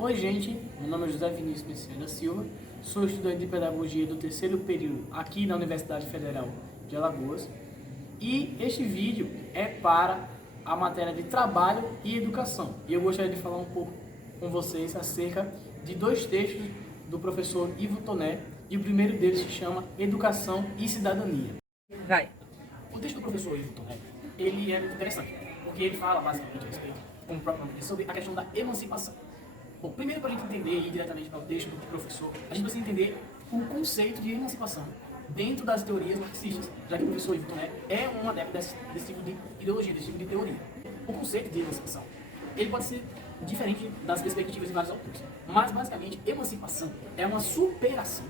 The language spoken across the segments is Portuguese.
Oi gente, meu nome é José Vinícius Messina Silva, sou estudante de Pedagogia do terceiro período aqui na Universidade Federal de Alagoas e este vídeo é para a matéria de Trabalho e Educação e eu gostaria de falar um pouco com vocês acerca de dois textos do professor Ivo Toné e o primeiro deles se chama Educação e Cidadania. Vai. O texto do professor Ivo Toné, ele é muito interessante, porque ele fala basicamente a respeito, como o próprio nome diz, sobre a questão da emancipação. Bom, primeiro para a gente entender e ir diretamente para o texto do professor, a gente precisa entender o conceito de emancipação dentro das teorias marxistas, já que o professor Ivo Toné é um adepto desse tipo de ideologia, desse tipo de teoria. O conceito de emancipação, ele pode ser diferente das perspectivas de vários autores, mas basicamente emancipação é uma superação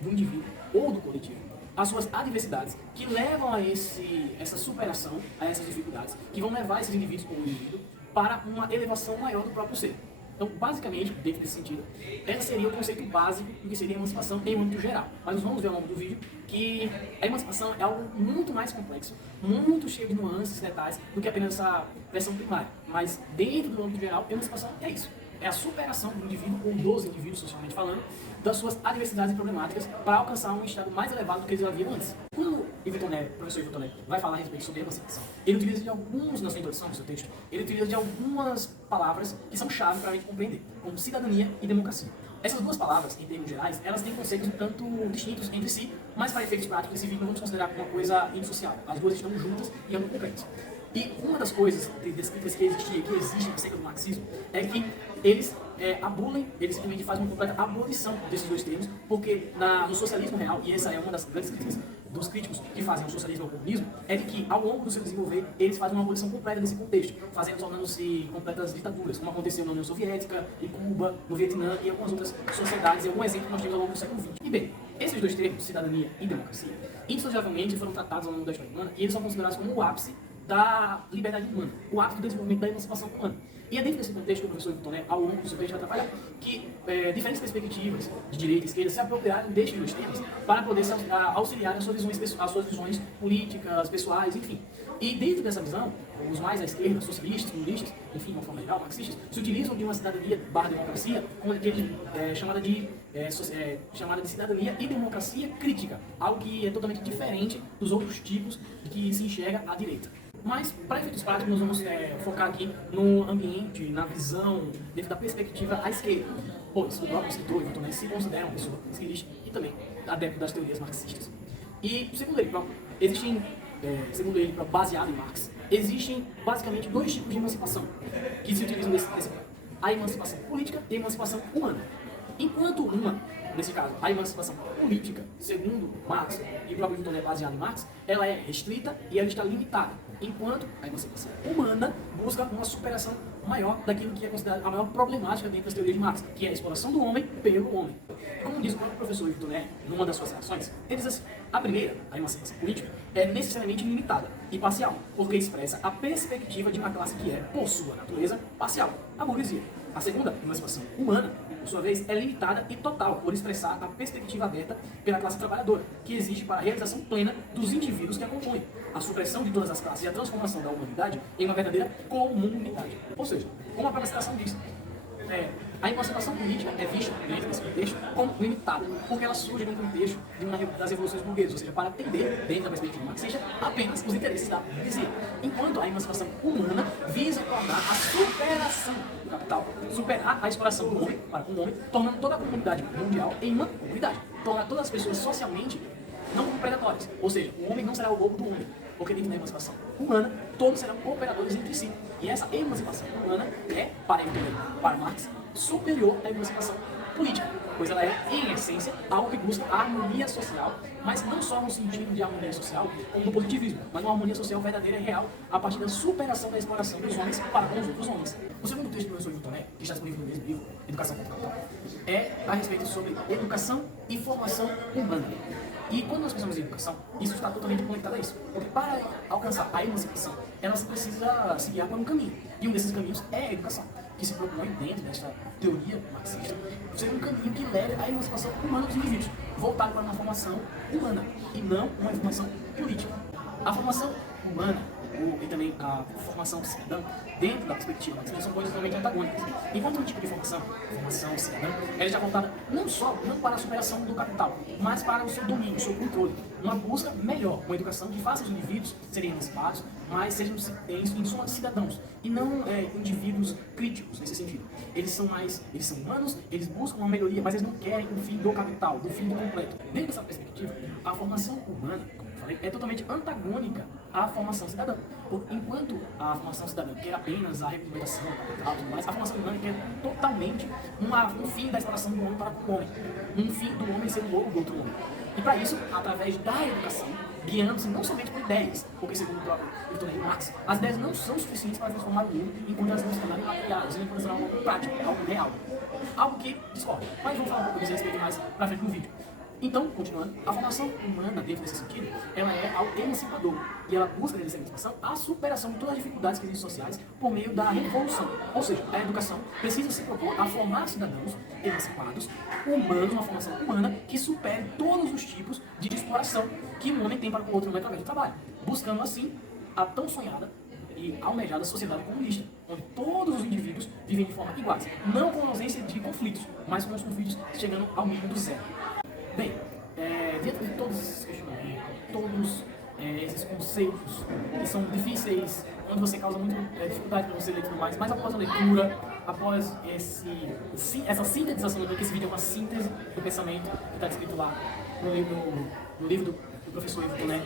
do indivíduo ou do coletivo as suas adversidades que levam a essa superação, a essas dificuldades, que vão levar esses indivíduos ou o indivíduo para uma elevação maior do próprio ser. Então, basicamente, dentro desse sentido, esse seria o conceito básico do que seria a emancipação em âmbito geral. Mas nós vamos ver ao longo do vídeo que a emancipação é algo muito mais complexo, muito cheio de nuances, detalhes, do que apenas essa versão primária. Mas, dentro do âmbito geral, a emancipação é isso. É a superação do indivíduo, ou dos indivíduos, socialmente falando, das suas adversidades e problemáticas para alcançar um estado mais elevado do que eles haviam antes. Quando o professor Ivo Toné vai falar a respeito sobre a emancipação, ele utiliza de alguns, na sua introdução, no seu texto, ele utiliza de algumas palavras que são chave para a gente compreender, como cidadania e democracia. Essas duas palavras, em termos gerais, elas têm conceitos um tanto distintos entre si, mas para efeitos práticos esse vídeo não vamos considerar como uma coisa indissociável. As duas estão juntas e andam concretas. E uma das coisas descritas que existe acerca do marxismo é que eles abulem, eles simplesmente fazem uma completa abolição desses dois termos, porque no socialismo real, e essa é uma das grandes críticas dos críticos que fazem o socialismo e o comunismo, é de que ao longo do seu desenvolver, eles fazem uma abolição completa desse contexto, tornando-se completas ditaduras, como aconteceu na União Soviética, em Cuba, no Vietnã e algumas outras sociedades, e algum exemplo que nós temos ao longo do século XX. E bem, esses dois termos, cidadania e democracia, indissociavelmente foram tratados ao longo da história humana, e eles são considerados como o ápice da liberdade humana, o ápice do desenvolvimento da emancipação humana. E é dentro desse contexto que o professor Ivo Toné, ao longo do seu texto, vai trabalhar que diferentes perspectivas de direita e esquerda se apropriaram destes dois temas para poder auxiliar as suas visões políticas, pessoais, enfim. E dentro dessa visão, os mais à esquerda, socialistas, comunistas, enfim, de uma forma geral, marxistas, se utilizam de uma cidadania barra democracia chamada de cidadania e democracia crítica, algo que é totalmente diferente dos outros tipos que se enxerga à direita. Mas, para efeitos práticos, nós vamos focar aqui no ambiente, na visão, dentro da perspectiva à esquerda. Pois o próprio escritor Ivo Toné se considera uma pessoa esquerdista e também adepto das teorias marxistas. E, segundo ele próprio, baseado em Marx, existem basicamente dois tipos de emancipação que se utilizam nesse a emancipação política e a emancipação humana. Enquanto nesse caso, a emancipação política, segundo Marx e o próprio Ivo Toné baseado em Marx, ela é restrita e ela está limitada, enquanto a emancipação humana busca uma superação maior daquilo que é considerado a maior problemática dentro das teorias de Marx, que é a exploração do homem pelo homem. E como diz o próprio professor Ivo Toné, numa das suas reações, ele diz assim: a primeira, a emancipação política, é necessariamente limitada e parcial, porque expressa a perspectiva de uma classe que é, por sua natureza, parcial, a burguesia. A segunda, a emancipação humana, por sua vez, é limitada e total, por expressar a perspectiva aberta pela classe trabalhadora, que exige para a realização plena dos indivíduos que a compõem, a supressão de todas as classes e a transformação da humanidade em uma verdadeira comunidade. Ou seja, como a própria citação diz, a emancipação política é vista, dentro desse contexto, como limitada, porque ela surge no contexto das revoluções burguesas, ou seja, para atender, dentro da perspectiva marxista, apenas os interesses da burguesia. Enquanto a emancipação humana visa tornar a superação do capital, superar a exploração do homem para com o homem, tornando toda a comunidade mundial em uma comunidade, tornar todas as pessoas socialmente não predatórias, ou seja, o homem não será o lobo do homem, porque dentro da emancipação humana, todos serão cooperadores entre si. E essa emancipação humana é, para Marx, superior à emancipação política, pois ela é, em essência, algo que busca a harmonia social, mas não só no sentido de harmonia social, como no positivismo, mas uma harmonia social verdadeira e real, a partir da superação da exploração dos homens para com os outros homens. O segundo texto do professor Ivo Toné, que está disponível no mesmo livro, Educação contra o Capital, é a respeito sobre educação e formação humana. E quando nós pensamos em educação, isso está totalmente conectado a isso. Porque para alcançar a emancipação, ela precisa se guiar por um caminho. E um desses caminhos é a educação, que se propõe dentro dessa teoria marxista ser um caminho que leve à emancipação humana dos indivíduos, voltado para uma formação humana e não uma formação política. A formação humana e também a formação cidadã, dentro da perspectiva marxista, são coisas totalmente antagônicas. Enquanto um tipo de formação cidadã, ela está voltada não para a superação do capital, mas para o seu domínio, o seu controle, uma busca melhor, uma educação que faça os indivíduos serem emancipados, mas sejam, em suma, cidadãos, e não indivíduos críticos nesse sentido. Eles são humanos, eles buscam uma melhoria, mas eles não querem o fim do capital, do fim do completo. Dentro dessa perspectiva, a formação humana, como eu falei, é totalmente antagônica à formação cidadã. Enquanto a formação cidadã quer apenas a recuperação do capital e tudo mais, a formação humana quer totalmente um fim da exploração do homem para com o homem, um fim do homem ser o lobo do outro homem. E para isso, através da educação, guiando-se não somente por ideias, porque segundo o próprio Victor Marx, as ideias não são suficientes para transformar o mundo enquanto elas não se tornarem materiais, enquanto elas serão algo prático, algo real. Algo que discorda. Mas vamos falar um pouco desse respeito mais para frente no vídeo. Então, continuando, a formação humana, dentro desse sentido, ela é algo emancipador. E ela busca, nessa emancipação, a superação de todas as dificuldades que existem sociais por meio da revolução. Ou seja, a educação precisa se propor a formar cidadãos emancipados, humanos, uma formação humana que supere todos os tipos de exploração que um homem tem para com o outro homem através do trabalho. Buscando, assim, a tão sonhada e almejada sociedade comunista, onde todos os indivíduos vivem de forma iguais. Não com a ausência de conflitos, mas com os conflitos chegando ao mínimo do zero. Bem, dentro de todos esses questionamentos, todos esses conceitos que são difíceis, onde você causa muita dificuldade para você ler e tudo mais, mas após a leitura, após essa sintetização, que esse vídeo é uma síntese do pensamento que está descrito lá no livro do professor Ivo Toné,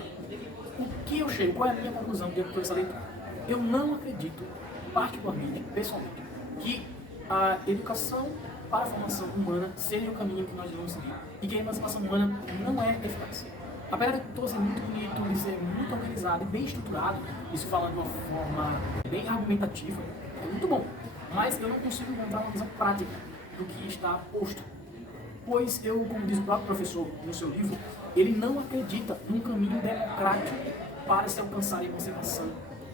o que eu chego, qual é a minha conclusão diante de essa leitura? Eu não acredito, particularmente, pessoalmente, que a educação para a formação humana seja o caminho que nós devemos seguir e que a emancipação humana não é eficaz. Apesar de tudo ser muito bonito, de ser muito organizado e bem estruturado, isso falando de uma forma bem argumentativa, é muito bom, mas eu não consigo encontrar uma visão prática do que está posto. Pois eu, como diz o próprio professor no seu livro, ele não acredita num caminho democrático para se alcançar a emancipação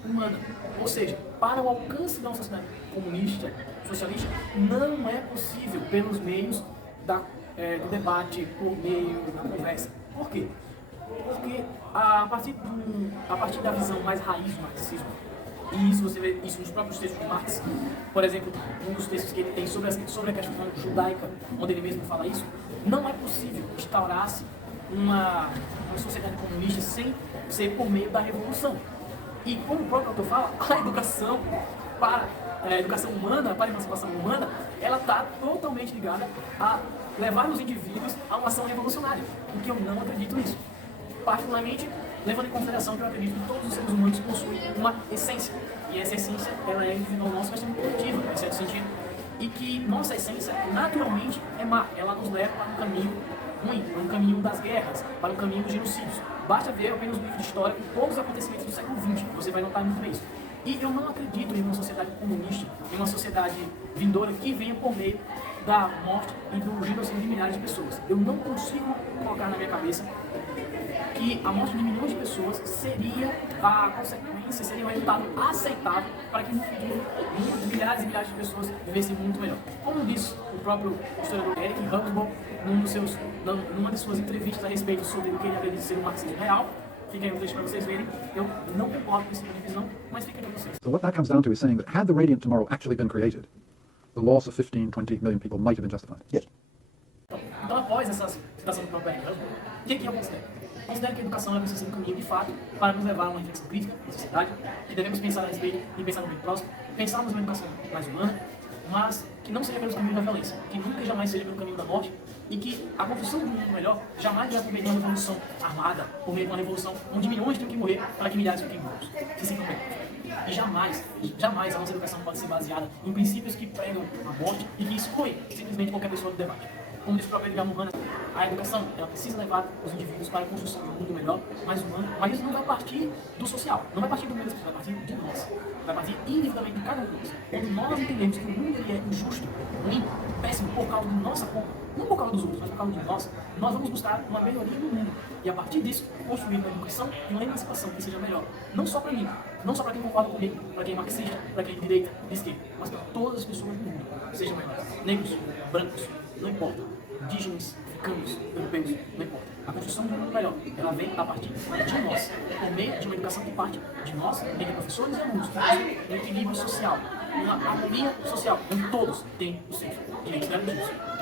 humana. Ou seja, para o alcance de uma sociedade comunista, socialista, não é possível pelos meios do debate, por meio da conversa. Por quê? Porque a partir da visão mais raiz do marxismo, e isso você vê isso nos próprios textos de Marx, por exemplo, um dos textos que ele tem sobre a questão judaica, onde ele mesmo fala isso, não é possível instaurar-se uma sociedade comunista sem ser por meio da revolução. E como o próprio autor fala, a educação humana, para a emancipação humana, ela está totalmente ligada a levar os indivíduos a uma ação revolucionária, o que eu não acredito nisso. Particularmente, levando em consideração que eu acredito que todos os seres humanos possuem uma essência, e essa essência ela é individual nossa, mas também coletiva, em certo sentido, e que nossa essência, naturalmente, é má, ela nos leva para um caminho ruim, para um caminho das guerras, para um caminho dos genocídios. Basta ver apenas o livro de história com todos os acontecimentos do século XX, você vai notar muito bem isso. E eu não acredito em uma sociedade comunista, em uma sociedade vindoura que venha por meio da morte e do genocídio de milhares de pessoas. Eu não consigo colocar na minha cabeça que a morte de milhões de pessoas seria a consequência, seria um resultado aceitável para que no futuro milhares e milhares de pessoas vivessem muito melhor. Como disse o próprio historiador Eric Hobsbawm numa de suas entrevistas a respeito sobre o que ele acredita ser o marxismo real, fica aí um texto para vocês verem. Eu não concordo com esse tipo de visão, mas fica aí para vocês. So what that comes down to is saying that had the radiant tomorrow actually been created, the loss of 15, 20 million people might have been justified. Yes. Então, após essa citação do próprio Eric Hobsbawm, o que eu considero? Considero que a educação precisa ser um caminho de fato para nos levar a uma reflexão crítica da sociedade, que devemos pensar a respeito e pensar no bem próximo, pensarmos numa educação mais humana, mas que não seja pelo caminho da violência, que nunca e jamais seja pelo caminho da morte, e que a construção de um mundo melhor jamais será por meio de uma revolução armada, por meio de uma revolução onde milhões tenham que morrer para que milhares fiquem mortos. Se simplesmente. E jamais a nossa educação pode ser baseada em princípios que pregam a morte e que excluem simplesmente qualquer pessoa do debate. Como diz o próprio Edgar Morin, a educação ela precisa levar os indivíduos para a construção de um mundo melhor, mais humano, mas isso não vai partir do social, não vai partir do meio das pessoas, vai partir de nós. Vai partir individualmente de cada um de nós. Quando nós entendemos que o mundo ele é injusto, ruim, péssimo, por causa de nossa culpa, não por causa dos outros, mas por causa de nós vamos buscar uma melhoria no mundo. E a partir disso, construir uma educação e uma emancipação que seja melhor. Não só para mim, não só para quem concorda comigo, para quem é marxista, para quem é de direita, de esquerda, mas para todas as pessoas do mundo. Sejam melhores, negros, brancos, não importa. indígenas, africanos, europeus, não importa. A construção de um mundo melhor, ela vem a partir de nós, por meio de uma educação que parte de nós, entre professores e alunos, um equilíbrio social, uma harmonia social, onde todos têm os seus direitos garantidos.